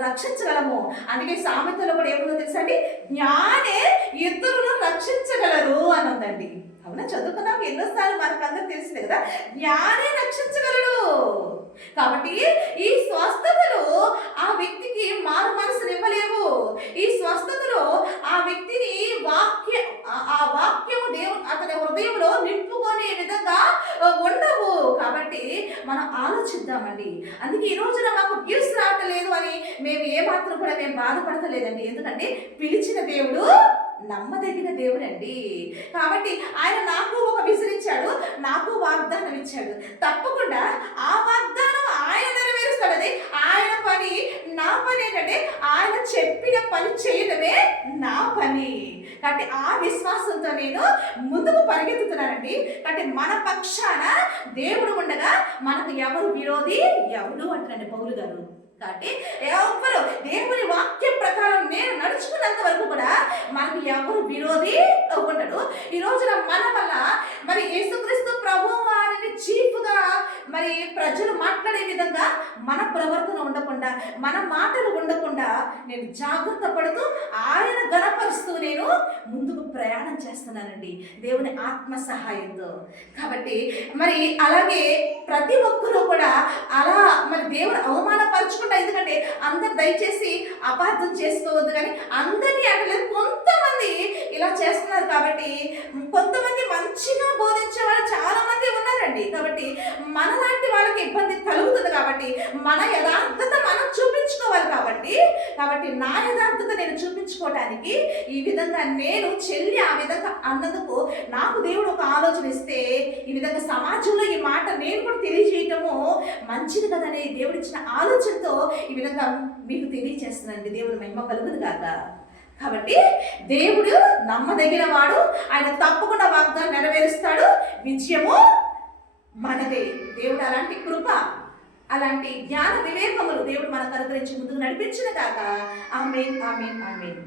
రక్షించగలము. అందుకే సామెతలో కూడా ఏముందో తెలుసా అండి? జ్ఞానే ఇతరులను రక్షించగలరు అని ఉందండి. అవునా? చదువుకున్నాం ఎన్నోసార్లు మనకు అందరూ తెలిసింది కదా, జ్ఞానే రక్షించగలడు. కాబట్టి ఈ స్వస్థతలు ఆ వ్యక్తికి మారు మనసుని ఇవ్వలేవు. ఈ స్వస్థతలు ఆ వ్యక్తిని ఆ వాక్యము దేవుడు అతని హృదయంలో నింపుకునే విధంగా ఉండవు. కాబట్టి మనం ఆలోచిద్దామండి. అందుకే ఈ రోజున మాకు వ్యూస్ రావట్లేదు అని మేము ఏమాత్రం కూడా మేము బాధపడతలేదండి. ఎందుకంటే పిలిచిన దేవుడు నమ్మదగిన దేవుడు అండి. కాబట్టి ఆయన నాకు ఒక విజన్ ఇచ్చాడు, నాకు వాగ్దానం ఇచ్చాడు. తప్పకుండా ఆ వాగ్దానం ఆయన నెరవేరుస్తాడు. అది ఆయన పని. నా పని ఏంటంటే ఆయన చెప్పిన పని చేయడమే నా పని. కాబట్టి ఆ విశ్వాసంతో నేను ముందుకు పరిగెత్తుతున్నానండి. కాబట్టి మన పక్షాన దేవుడు ఉండగా మనకు ఎవరు విరోధి? ఎవడు అంటారండి పౌలు గారు. కాబట్టి ఎవరు దేవుని వాక్యం ప్రకారం నేను నడుచుకున్నంత వరకు కూడా మనకు ఎవరు విరోధి ఉండడు. ఈ రోజున మన వల్ల మరి యేసుక్రీస్తు ప్రభు వారిని చీఫ్గా మరి ప్రజలు మాట్లాడే విధంగా మన ప్రవర్తన ఉండకుండా, మన మాటలు ఉండకుండా నేను జాగ్రత్త పడుతూ ఆయన గణపరుస్తూ నేను ముందుకు ప్రయాణం చేస్తున్నానండి దేవుని ఆత్మ సహాయంతో. కాబట్టి మరి అలాగే ప్రతి ఒక్కరూ కూడా అలా మరి దేవుని అవమానపరచుకుంటా. ఎందుకంటే అందరు దయచేసి అపార్థం చేసుకోవద్దు, కానీ అందరినీ అంటలేదు, కొంతమంది ఇలా చేస్తున్నారు. కాబట్టి కొంతమంది మంచిగా బోధించే వాళ్ళు చాలా మంది ఉన్నారండి. కాబట్టి మనలాంటి వాళ్ళకి ఇబ్బంది కలుగుతుంది. కాబట్టి మన యథార్థత మనం చూపించుకోవాలి. కాబట్టి నా యథార్థత నేను చూపించుకోవడానికి ఈ విధంగా నేను చెల్లి ఆ విధంగా అన్నందుకు నాకు దేవుడు ఒక ఆలోచన ఇస్తే ఈ విధంగా సమాజంలో ఈ మాట నేను కూడా తెలియజేయటము మంచిది కదనే దేవుడు ఇచ్చిన ఆలోచనతో ఈ విధంగా మీకు తెలియజేస్తున్నానండి. దేవుడు మహిమ కలుగును గాక. కాబట్టి దేవుడు నమ్మదగిన వాడు. ఆయన తప్పకుండా వాగ్దానం నెరవేరుస్తాడు. విజయము మనదే. దేవుడు అలాంటి కృప, అలాంటి జ్ఞాన వివేకములు దేవుడు మనకు అనుగ్రహించి ముందుకు నడిపించిన కాక. ఆమేన్, ఆమేన్, ఆమేన్.